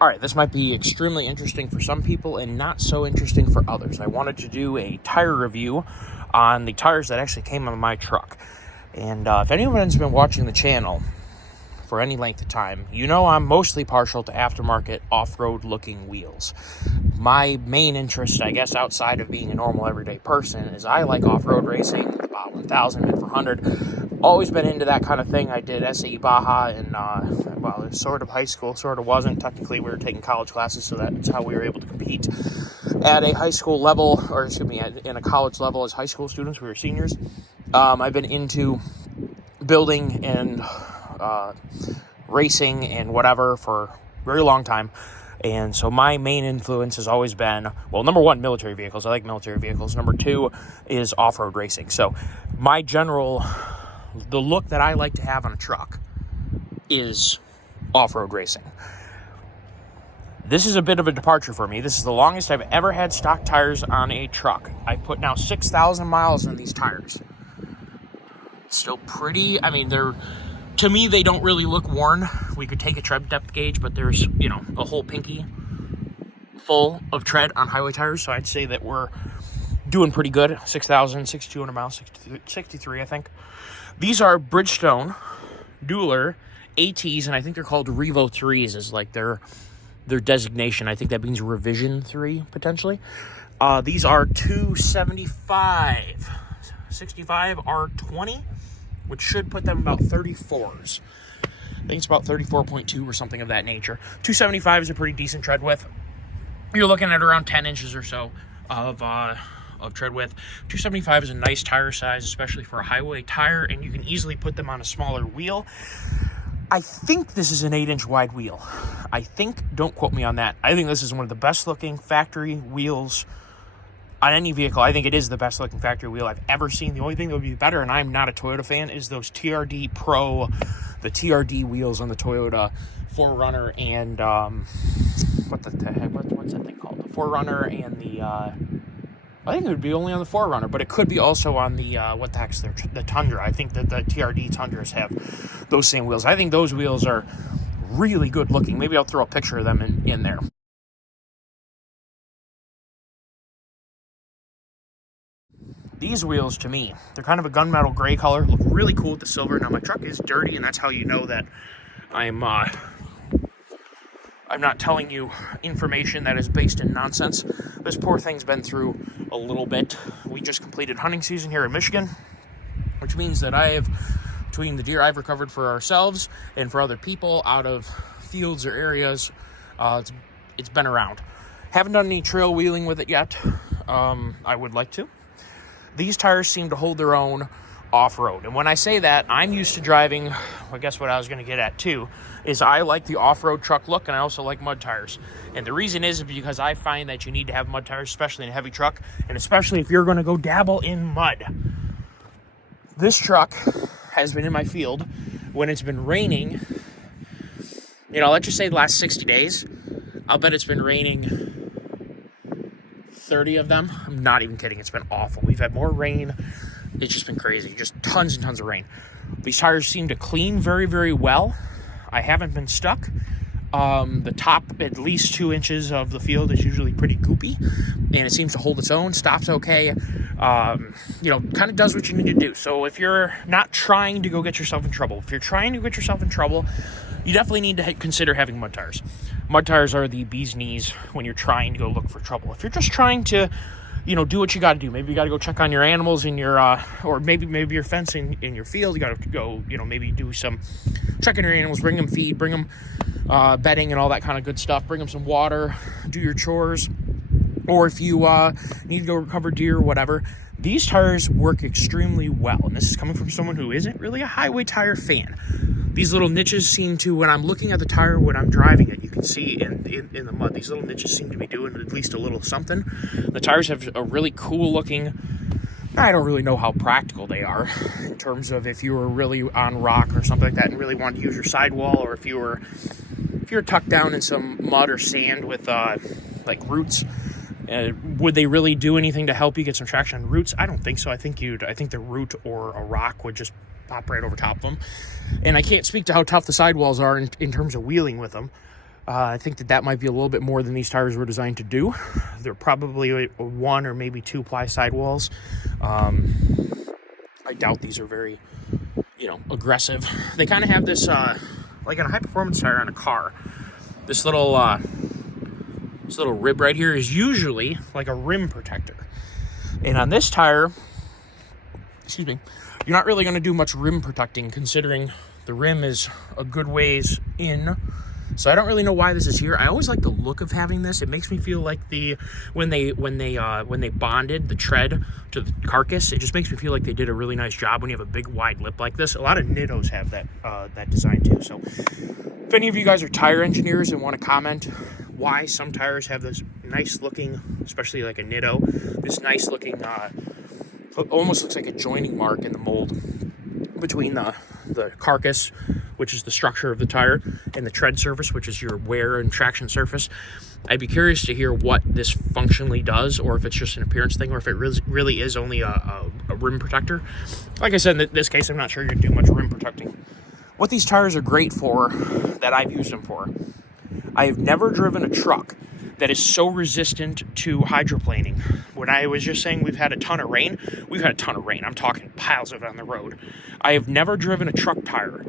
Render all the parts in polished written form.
All right, this might be extremely interesting for some people and not so interesting for others. I wanted to do a tire review on the tires that actually came on my truck. And if anyone's been watching the channel for any length of time, you know I'm mostly partial to aftermarket off-road looking wheels. My main interest, I guess, outside of being a normal everyday person, is I like off-road racing, about 1000, mid 400. Always been into that kind of thing. I did SAE Baja in, well, it was sort of high school, sort of wasn't. Technically, we were taking college classes, so that's how we were able to compete at a high school level, or excuse me, in a college level as high school students. We were seniors. I've been into building and racing and whatever for a very long time. And so my main influence has always been, well, number one, military vehicles. I like military vehicles. Number two is off-road racing. So my general, the look that I like to have on a truck is off-road racing. This is a bit of a departure for me. This is the longest I've ever had stock tires on a truck. I put now 6,000 miles on these tires. It's still pretty, I mean, to me, they don't really look worn. We could take a tread depth gauge, but there's, a whole pinky full of tread on highway tires. So I'd say that we're doing pretty good. 6,000, 6,200 miles, 63, I think. These are Bridgestone Dueler ATs, and I think they're called Revo 3s is like their designation. I think that means revision 3, potentially. These are 275, 65 R20. Which should put them about 34s. I think it's about 34.2 or something of that nature. 275 is a pretty decent tread width. You're looking at around 10 inches or so of tread width. 275 is a nice tire size, especially for a highway tire, and you can easily put them on a smaller wheel. I think this is an 8-inch wide wheel. Don't quote me on that. I think this is one of the best looking factory wheels on any vehicle. I think it is the best looking factory wheel I've ever seen. The only thing that would be better, and I'm not a Toyota fan, is those TRD Pro, the TRD wheels on the Toyota 4Runner and, what's that thing called? The 4Runner and the, I think it would be only on the 4Runner, but it could be also on the, the Tundra. I think that the TRD Tundras have those same wheels. I think those wheels are really good looking. Maybe I'll throw a picture of them in there. These wheels, to me, they're kind of a gunmetal gray color, look really cool with the silver. Now, my truck is dirty, and that's how you know that I'm not telling you information that is based in nonsense. This poor thing's been through a little bit. We just completed hunting season here in Michigan, which means that between the deer I've recovered for ourselves and for other people out of fields or areas, it's been around. Haven't done any trail wheeling with it yet. I would like to. These tires seem to hold their own off-road. And when I say that, I'm used to driving, I guess what I was going to get at too, is I like the off-road truck look, and I also like mud tires. And the reason is because I find that you need to have mud tires, especially in a heavy truck, and especially if you're going to go dabble in mud. This truck has been in my field when it's been raining. Let's just say the last 60 days, I'll bet it's been raining 30 of them. I'm not even kidding. It's been awful. We've had more rain. It's just been crazy. Just tons and tons of rain. These tires seem to clean very, very well. I haven't been stuck. The top, at least 2 inches of the field is usually pretty goopy, and it seems to hold its own, stops okay. Kind of does what you need to do. So if you're not trying to go get yourself in trouble, you definitely need to consider having mud tires. Mud tires are the bee's knees when you're trying to go look for trouble. If you're just trying to, do what you got to do. Maybe you got to go check on your animals in your, or maybe your fence in your field. You got to go, maybe do some checking your animals, bring them feed, bring them bedding and all that kind of good stuff. Bring them some water, do your chores. Or if you need to go recover deer or whatever, these tires work extremely well. And this is coming from someone who isn't really a highway tire fan. These little niches seem to, when I'm looking at the tire, when I'm driving it, you can see in the mud, these little niches seem to be doing at least a little something. The tires have a really cool looking, I don't really know how practical they are in terms of if you were really on rock or something like that and really wanted to use your sidewall, or if you're tucked down in some mud or sand with like roots. Would they really do anything to help you get some traction on roots? I don't think so. I think the root or a rock would just pop right over top of them. And I can't speak to how tough the sidewalls are in terms of wheeling with them. I think that might be a little bit more than these tires were designed to do. They're probably 1 or maybe 2 ply sidewalls. I doubt these are very, aggressive. They kind of have this, like in a high performance tire on a car, this little rib right here is usually like a rim protector. And on this tire, you're not really going to do much rim protecting, considering the rim is a good ways in. So I don't really know why this is here. I always like the look of having this. It makes me feel like when they bonded the tread to the carcass, it just makes me feel like they did a really nice job when you have a big wide lip like this. A lot of Nittos have that design too. So if any of you guys are tire engineers and want to comment why some tires have this nice looking, especially like a Nitto, this nice looking, almost looks like a joining mark in the mold between the carcass, which is the structure of the tire, and the tread surface, which is your wear and traction surface. I'd be curious to hear what this functionally does, or if it's just an appearance thing, or if it really is only a rim protector. Like I said, in this case, I'm not sure you're going to do much rim protecting. What these tires are great for, that I've used them for, I have never driven a truck that is so resistant to hydroplaning. When I was just saying we've had a ton of rain, I'm talking piles of it on the road. I have never driven a truck tire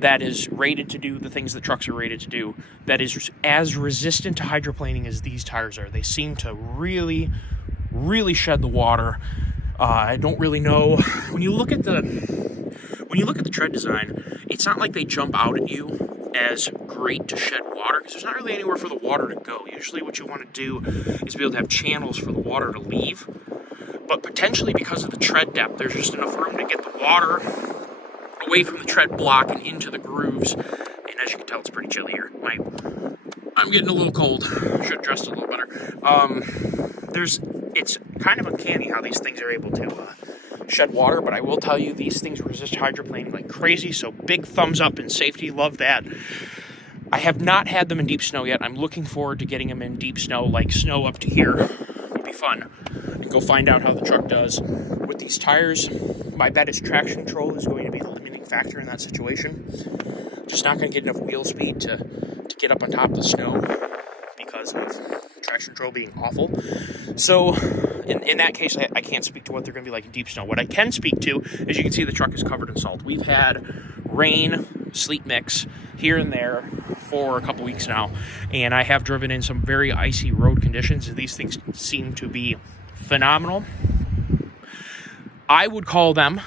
that is rated to do the things that trucks are rated to do, that is as resistant to hydroplaning as these tires are. They seem to really, really shed the water. I don't really know. When you look at the tread design, it's not like they jump out at you as great to shed water, because there's not really anywhere for the water to go. Usually what you want to do is be able to have channels for the water to leave, but potentially because of the tread depth, there's just enough room to get the water away from the tread block and into the grooves. And as you can tell, it's pretty chilly here. I'm getting a little cold. Should have dressed a little better. It's kind of uncanny how these things are able to shed water, but I will tell you, these things resist hydroplaning like crazy, so big thumbs up in safety. Love that. I have not had them in deep snow yet. I'm looking forward to getting them in deep snow, like snow up to here. It'll be fun. And go find out how the truck does with these tires. My bet is traction control is going to be the limiting factor in that situation. Just not going to get enough wheel speed to get up on top of the snow because of traction control being awful. So in that case, I can't speak to what they're going to be like in deep snow. What I can speak to, as you can see, the truck is covered in salt. We've had rain, sleet mix here and there for a couple weeks now, and I have driven in some very icy road conditions, and these things seem to be phenomenal. I would call them,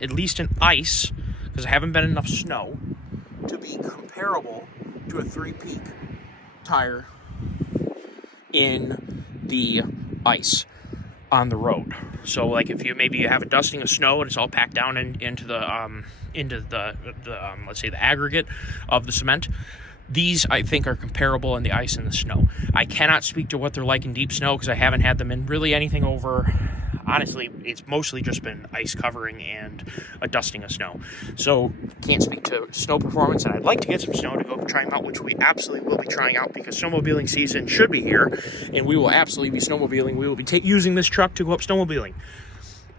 at least in ice, because there haven't been enough snow, to be comparable to a 3-peak tire in the ice on the road. So like if you have a dusting of snow and it's all packed down into the let's say the aggregate of the cement, these I think are comparable in the ice and the snow. I cannot speak to what they're like in deep snow because I haven't had them in really anything over, honestly, it's mostly just been ice covering and a dusting of snow. So can't speak to snow performance, and I'd like to get some snow to go try them out, which we absolutely will be trying out because snowmobiling season should be here, and we will absolutely be snowmobiling. We will be using this truck to go up snowmobiling.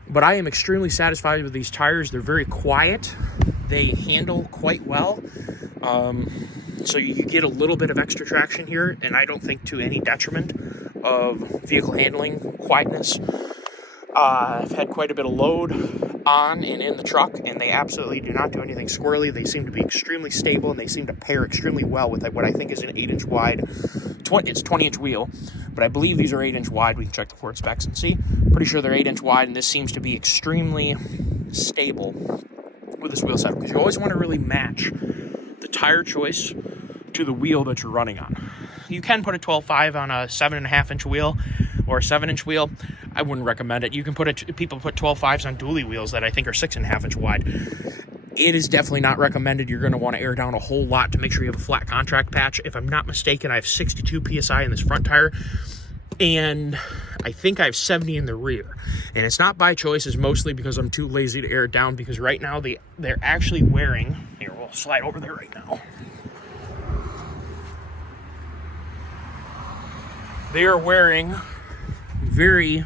But I am extremely satisfied with these tires. They're very quiet. They handle quite well. So you get a little bit of extra traction here, and I don't think to any detriment of vehicle handling quietness. I've had quite a bit of load on and in the truck, and they absolutely do not do anything squirrely. They seem to be extremely stable, and they seem to pair extremely well with what I think is an 8-inch wide, it's 20-inch wheel, but I believe these are 8-inch wide. We can check the Ford specs and see. Pretty sure they're 8-inch wide, and this seems to be extremely stable with this wheel setup, because you always want to really match the tire choice to the wheel that you're running on. You can put a 12.5 on a 7.5-inch wheel or a 7-inch wheel. I wouldn't recommend it. You can people put 12.5s on dually wheels that I think are 6.5-inch wide. It is definitely not recommended. You're going to want to air down a whole lot to make sure you have a flat contact patch. If I'm not mistaken, I have 62 PSI in this front tire, and I think I have 70 in the rear. And it's not by choice. It's mostly because I'm too lazy to air it down, because right now they're actually wearing, here, we'll slide over there right now. They are wearing very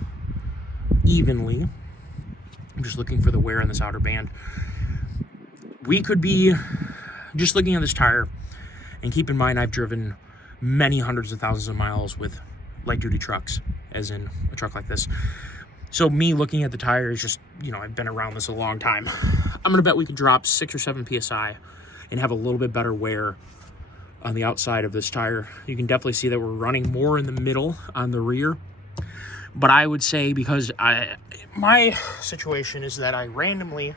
evenly. I'm just looking for the wear on this outer band. We could be just looking at this tire And keep in mind, I've driven many hundreds of thousands of miles with light duty trucks, as in a truck like this. So me looking at the tire is just, you know, I've been around this a long time. I'm gonna bet we could drop 6 or 7 PSI and have a little bit better wear on the outside of this tire. You can definitely see that we're running more in the middle on the rear. But I would say, because my situation is that I randomly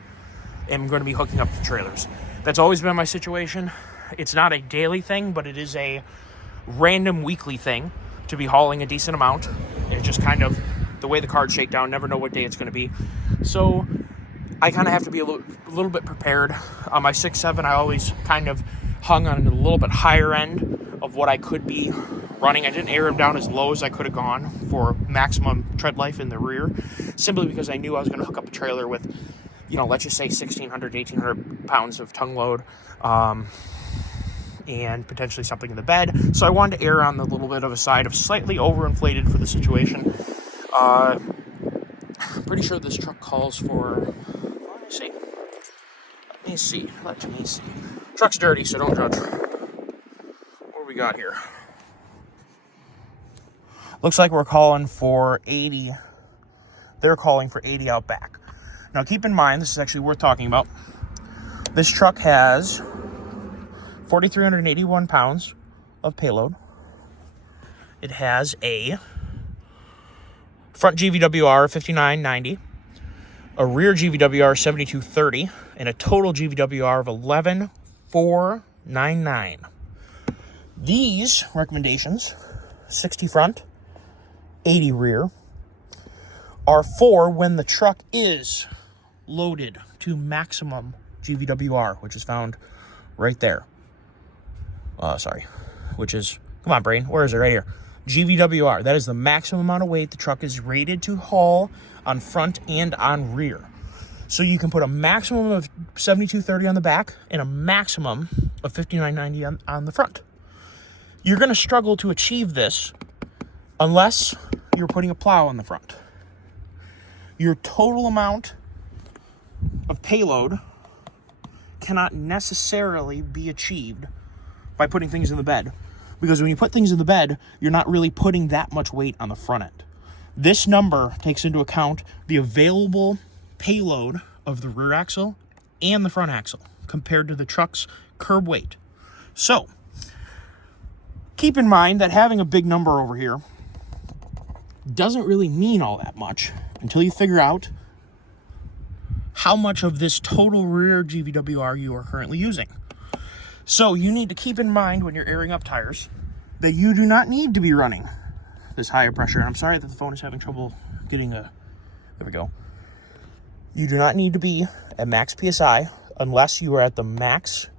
am going to be hooking up the trailers. That's always been my situation. It's not a daily thing, but it is a random weekly thing to be hauling a decent amount. It's just kind of the way the cards shake down. Never know what day it's going to be. So I kind of have to be a little bit prepared. On my 6.7, I always kind of hung on a little bit higher end of what I could be running. I didn't air them down as low as I could have gone for maximum tread life in the rear, simply because I knew I was going to hook up a trailer with, you know, let's just say 1,600 to 1,800 pounds of tongue load, and potentially something in the bed. So I wanted to err on the little bit of a side of slightly overinflated for the situation. Pretty sure this truck calls for, let me see. Truck's dirty, so don't judge. What do we got here? Looks like we're calling for 80. They're calling for 80 out back. Now keep in mind, this is actually worth talking about. This truck has 4,381 pounds of payload. It has a front GVWR of 5990, a rear GVWR 7230, and a total GVWR of 11,499. These recommendations, 60 front, 80 rear, are for when the truck is loaded to maximum GVWR, which is found right there. Which is, come on, brain, where is it? Right here. GVWR, that is the maximum amount of weight the truck is rated to haul on front and on rear. So you can put a maximum of 7230 on the back and a maximum of 5990 on the front. You're going to struggle to achieve this unless you're putting a plow on the front. Your total amount of payload cannot necessarily be achieved by putting things in the bed, because when you put things in the bed, you're not really putting that much weight on the front end. This number takes into account the available payload of the rear axle and the front axle compared to the truck's curb weight. So keep in mind that having a big number over here doesn't really mean all that much until you figure out how much of this total rear GVWR you are currently using. So you need to keep in mind when you're airing up tires that you do not need to be running this higher pressure. And I'm sorry that the phone is having trouble getting there we go. You do not need to be at max PSI unless you are at the max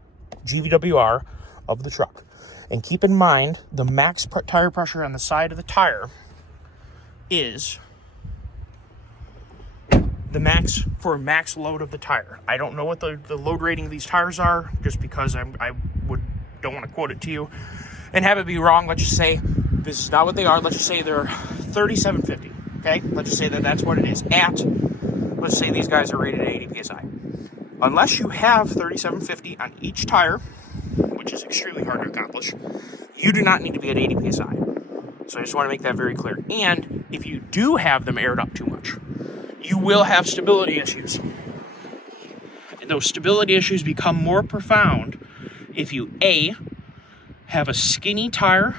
GVWR of the truck. And keep in mind, the max tire pressure on the side of the tire is the max for a max load of the tire. I don't know what the load rating of these tires are, just because don't want to quote it to you and have it be wrong. Let's just say this is not what they are. Let's just say they're 3750. Okay, let's just say that's what it is let's say these guys are rated at 80 psi. Unless you have 3750 on each tire, which is extremely hard to accomplish, you do not need to be at 80 psi. So I just want to make that very clear. And if you do have them aired up too much, you will have stability issues. And those stability issues become more profound if you, A, have a skinny tire,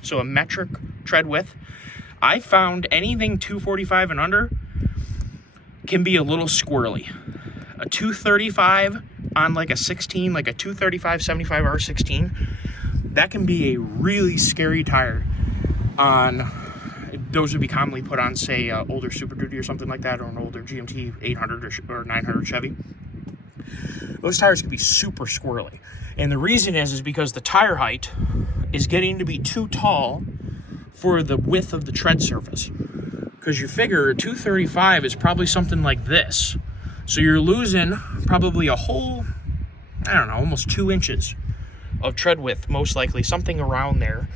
so a metric tread width. I found anything 245 and under can be a little squirrely. A 235 on like a 16, like a 235 75 R16, that can be a really scary tire on. Those would be commonly put on, say, older Super Duty or something like that, or an older GMT 800 or 900 Chevy. Those tires can be super squirrely. And the reason is because the tire height is getting to be too tall for the width of the tread surface. Because you figure 235 is probably something like this. So you're losing probably a whole, I don't know, almost 2 inches of tread width, most likely, something around there.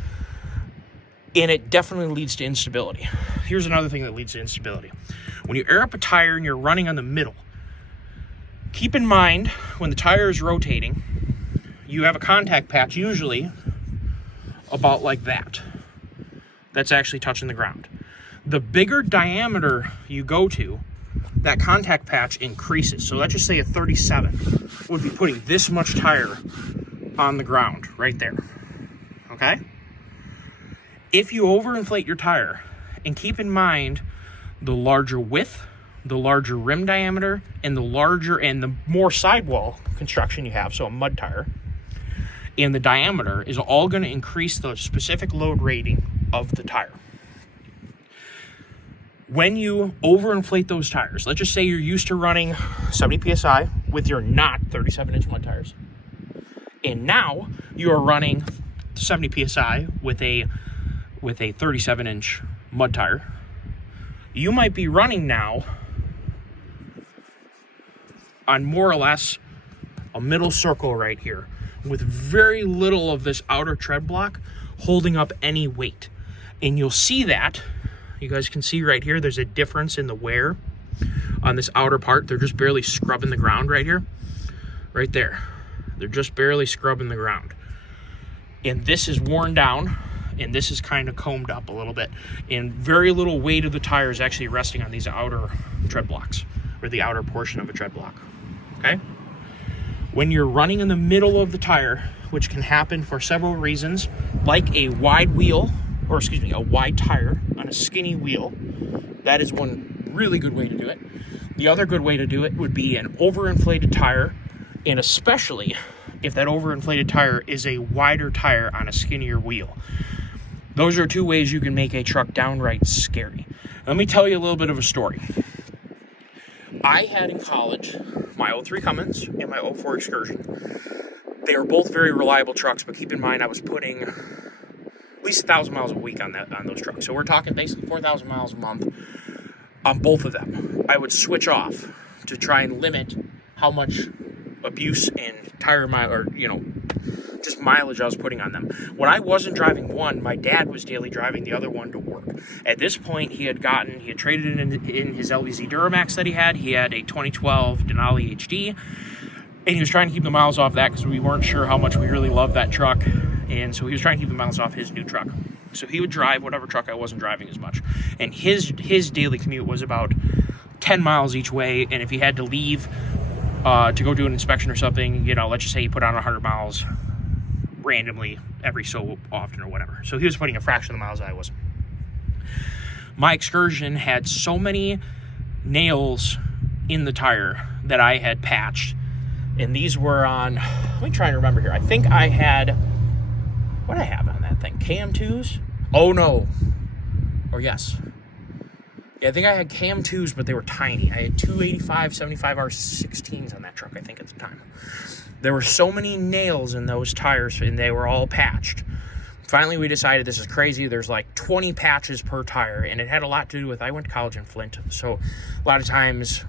And it definitely leads to instability. Here's another thing that leads to instability. When you air up a tire and you're running on the middle, keep in mind when the tire is rotating, you have a contact patch usually about like that. That's actually touching the ground. The bigger diameter you go to, that contact patch increases. So let's just say a 37 would be putting this much tire on the ground right there, okay? If you overinflate your tire, and keep in mind the larger width, the larger rim diameter, and the larger and the more sidewall construction you have, so a mud tire, and the diameter is all going to increase the specific load rating of the tire. When you overinflate those tires, let's just say you're used to running 70 psi with your not 37-inch mud tires, and now you are running 70 psi with a 37-inch mud tire, you might be running now on more or less a middle circle right here with very little of this outer tread block holding up any weight. And you'll see that, you guys can see right here, there's a difference in the wear on this outer part. They're just barely scrubbing the ground right here, right there. They're just barely scrubbing the ground. And this is worn down, and this is kind of combed up a little bit. And very little weight of the tire is actually resting on these outer tread blocks, or the outer portion of a tread block, okay? When you're running in the middle of the tire, which can happen for several reasons, like a wide wheel, or excuse me, a wide tire on a skinny wheel, that is one really good way to do it. The other good way to do it would be an overinflated tire, and especially if that overinflated tire is a wider tire on a skinnier wheel. Those are two ways you can make a truck downright scary. Let me tell you a little bit of a story. I had in college my 03 Cummins and my 04 Excursion. They were both very reliable trucks, but keep in mind I was putting at least 1,000 miles a week on those trucks. So we're talking basically 4,000 miles a month on both of them. I would switch off to try and limit how much abuse and tire mile, or just mileage I was putting on them. When I wasn't driving one, my dad was daily driving the other one to work. At this point, he had traded in his LBZ Duramax that he had. He had a 2012 Denali HD, and he was trying to keep the miles off that because we weren't sure how much we really loved that truck. And so he was trying to keep the miles off his new truck. So he would drive whatever truck I wasn't driving as much. And his daily commute was about 10 miles each way. And if he had to leave to go do an inspection or something, let's just say he put on 100 miles randomly every so often or whatever. So he was putting a fraction of the miles I wasn't. My Excursion had so many nails in the tire that I had patched. And these were on, let me try and remember here. I think I had, what did I have on that thing? KM2s? Oh no. Or yes. Yeah, I think I had KM2s, but they were tiny. I had 285 75R16s on that truck, I think, at the time. There were so many nails in those tires, and they were all patched. Finally, we decided this is crazy. There's like 20 patches per tire, and it had a lot to do with, I went to college in Flint, so a lot of times,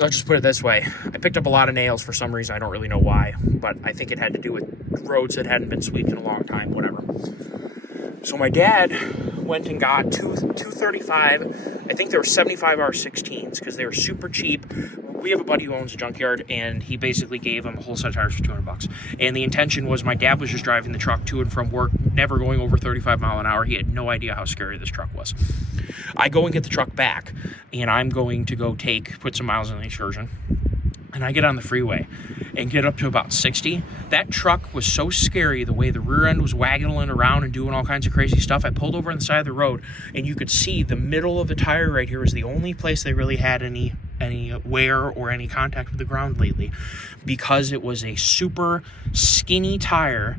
I'll just put it this way. I picked up a lot of nails for some reason. I don't really know why, but I think it had to do with roads that hadn't been swept in a long time, whatever. So my dad went and got 235, I think they were 75R16s because they were super cheap. We have a buddy who owns a junkyard, and he basically gave him a whole set of tires for $200. And the intention was my dad was just driving the truck to and from work, never going over 35 miles an hour. He had no idea how scary this truck was. I go and get the truck back, and I'm going to go put some miles on the Excursion. And I get on the freeway and get up to about 60. That truck was so scary, the way the rear end was waggling around and doing all kinds of crazy stuff. I pulled over on the side of the road, and you could see the middle of the tire right here was the only place they really had any wear or any contact with the ground lately, because it was a super skinny tire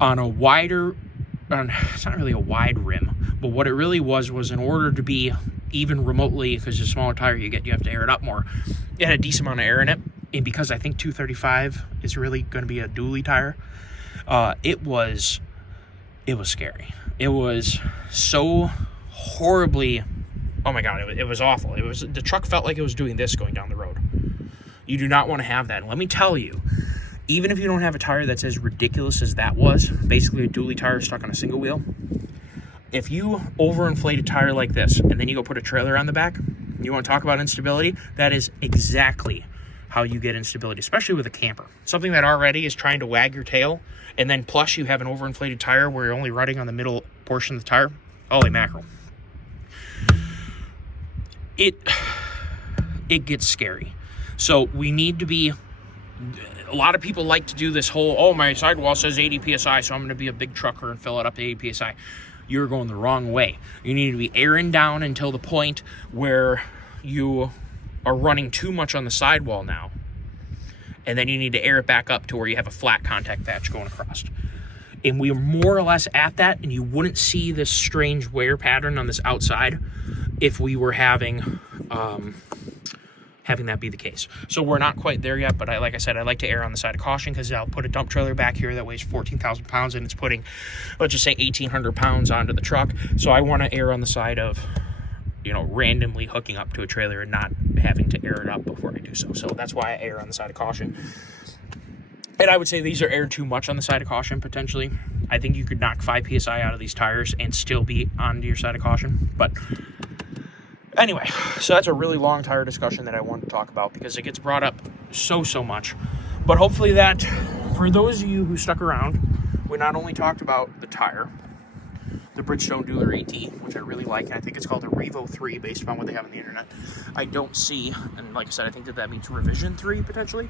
on it's not really a wide rim, but what it really was in order to be even remotely, because the smaller tire you get, you have to air it up more. It had a decent amount of air in it, and because I think 235 is really going to be a dually tire, it was scary. It was so horribly, oh my god, it was awful. The truck felt like it was doing this going down the road. You do not want to have that. And let me tell you, even if you don't have a tire that's as ridiculous as that was, basically a dually tire stuck on a single wheel, if you overinflate a tire like this and then you go put a trailer on the back, you want to talk about instability? That is exactly how you get instability, especially with a camper. Something that already is trying to wag your tail, and then plus you have an overinflated tire where you're only running on the middle portion of the tire. Holy mackerel. It gets scary. So we need to be, a lot of people like to do this whole, oh, my sidewall says 80 PSI, so I'm going to be a big trucker and fill it up to 80 PSI. You're going the wrong way. You need to be airing down until the point where you are running too much on the sidewall now. And then you need to air it back up to where you have a flat contact patch going across. And we are more or less at that, and you wouldn't see this strange wear pattern on this outside if we were having that be the case. So we're not quite there yet, but like I said, I like to err on the side of caution, because I'll put a dump trailer back here that weighs 14,000 pounds, and it's putting, let's just say, 1,800 pounds onto the truck. So I want to err on the side of, you know, randomly hooking up to a trailer and not having to air it up before I do so. So that's why I err on the side of caution. And I would say these are aired too much on the side of caution, potentially. I think you could knock 5 PSI out of these tires and still be on your side of caution. But anyway, so that's a really long tire discussion that I wanted to talk about, because it gets brought up so much. But hopefully that, for those of you who stuck around, we not only talked about the tire, the Bridgestone Dueler AT, which I really like. I think it's called the Revo 3 based upon what they have on the internet. I don't see, and like I said, I think that means revision 3 potentially.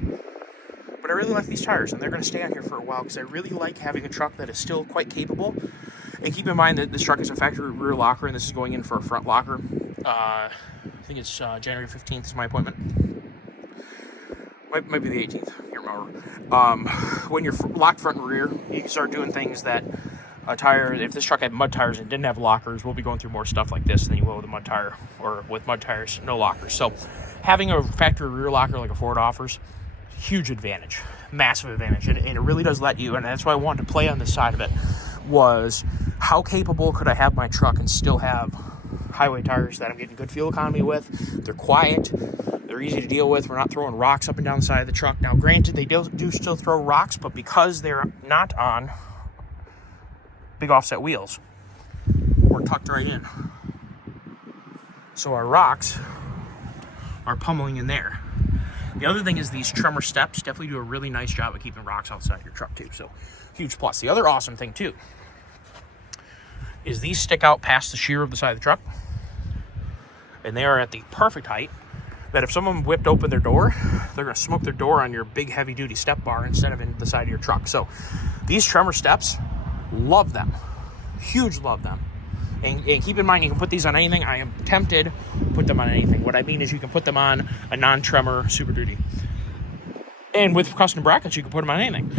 But I really like these tires, and they're going to stay on here for a while, because I really like having a truck that is still quite capable. And keep in mind that this truck is a factory rear locker, and this is going in for a front locker. I think it's January 15th is my appointment. Might be the 18th, I can't remember. When you're locked front and rear, you can start doing things that a tire, if this truck had mud tires and didn't have lockers, we'll be going through more stuff like this than you will with a mud tire, or with mud tires, no lockers. So having a factory rear locker like a Ford offers, huge advantage, massive advantage, and it really does let you, and that's why I wanted to play on this side of it, was how capable could I have my truck and still have highway tires that I'm getting good fuel economy with. They're quiet, they're easy to deal with, we're not throwing rocks up and down the side of the truck. Now granted, they do still throw rocks, but because they're not on big offset wheels, we're tucked right in, so our rocks are pummeling in there. The other thing is these tremor steps definitely do a really nice job of keeping rocks outside your truck too, so huge plus. The other awesome thing too is these stick out past the shear of the side of the truck, and they are at the perfect height that if someone whipped open their door, they're going to smoke their door on your big heavy duty step bar instead of in the side of your truck. So these tremor steps, love them, huge love them. And keep in mind, you can put these on anything. I am tempted to put them on anything. What I mean is you can put them on a non-tremor Super Duty. And with custom brackets, you can put them on anything.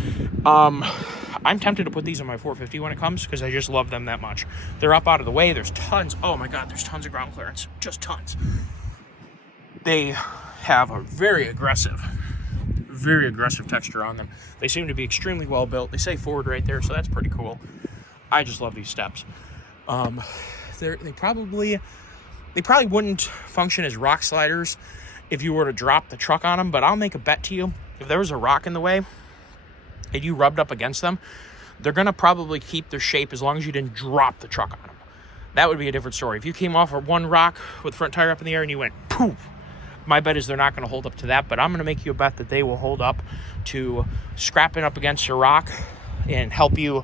I'm tempted to put these on my 450 when it comes, because I just love them that much. They're up out of the way. There's tons. Oh my God, there's tons of ground clearance. Just tons. They have a very aggressive texture on them. They seem to be extremely well built. They say Ford right there, so that's pretty cool. I just love these steps. They probably wouldn't function as rock sliders if you were to drop the truck on them, but I'll make a bet to you, if there was a rock in the way and you rubbed up against them, they're going to probably keep their shape as long as you didn't drop the truck on them. That would be a different story. If you came off of one rock with the front tire up in the air and you went poof, my bet is they're not going to hold up to that, but I'm going to make you a bet that they will hold up to scrapping up against your rock and help you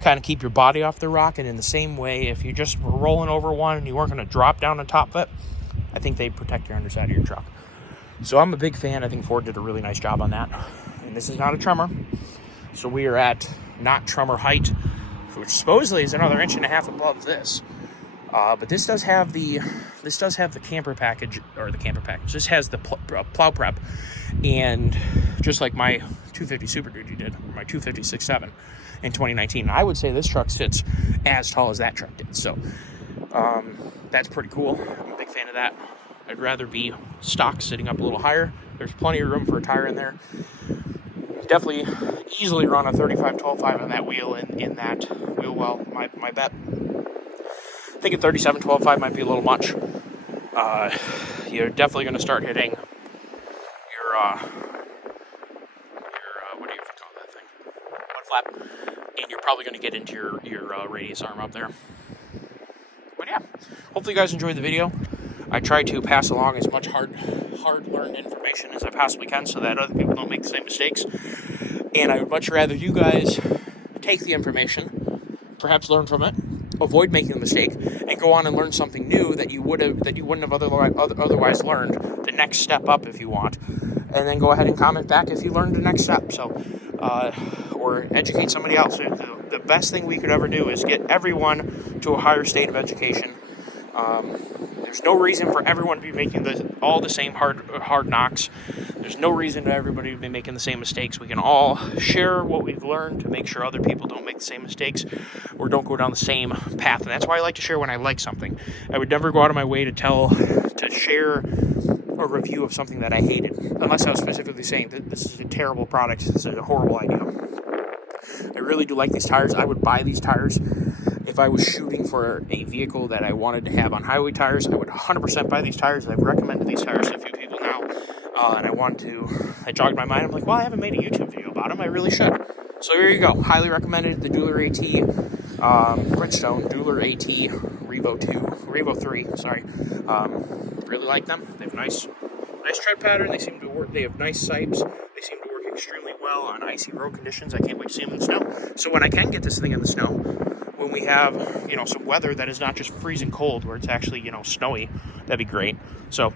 kind of keep your body off the rock. And in the same way, if you just were rolling over one and you weren't going to drop down on top of it, I think they'd protect your underside of your truck. So I'm a big fan. I think Ford did a really nice job on that. And this is not a tremor, so we are at not tremor height, which supposedly is another 1.5 inches above this. But this does have the camper package, or the camper package. This has the plow prep, and just like my 250 Super Duty did, or my 250 6.7 in 2019. I would say this truck sits as tall as that truck did. So that's pretty cool. I'm a big fan of that. I'd rather be stock sitting up a little higher. There's plenty of room for a tire in there. Definitely easily run a 35-12.5 on that wheel in that wheel well, my bet. I think a 37-12.5 might be a little much. You're definitely going to start hitting your what do you call that thing? Mud flap. And you're probably going to get into your radius arm up there. But yeah, hopefully you guys enjoyed the video. I try to pass along as much hard-learned information as I possibly can so that other people don't make the same mistakes. And I would much rather you guys take the information, perhaps learn from it, avoid making a mistake, and go on and learn something new that you wouldn't have otherwise learned, the next step up if you want. And then go ahead and comment back if you learned the next step. So, or educate somebody else. The best thing we could ever do is get everyone to a higher state of education. There's no reason for everyone to be making all the same hard knocks. There's no reason for everybody to be making the same mistakes. We can all share what we've learned to make sure other people don't make the same mistakes or don't go down the same path. And that's why I like to share when I like something. I would never go out of my way to share a review of something that I hated, unless I was specifically saying that this is a terrible product, this is a horrible idea. I really do like these tires. I would buy these tires. If I was shooting for a vehicle that I wanted to have on highway tires, I would 100% buy these tires. I've recommended these tires to a few people now, and I jogged my mind. I'm like, well, I haven't made a YouTube video about them. I really should. So here you go. Highly recommended, the Dueler AT, Bridgestone Dueler AT, Revo 3, sorry. Really like them. They have nice tread pattern. They seem to work. They have nice sipes. They seem to work extremely well on icy road conditions. I can't wait to see them in the snow. So when I can get this thing in the snow, when we have, some weather that is not just freezing cold, where it's actually, snowy, that'd be great. So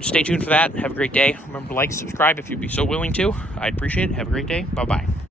stay tuned for that. Have a great day. Remember to like, subscribe if you'd be so willing to. I'd appreciate it. Have a great day. Bye-bye.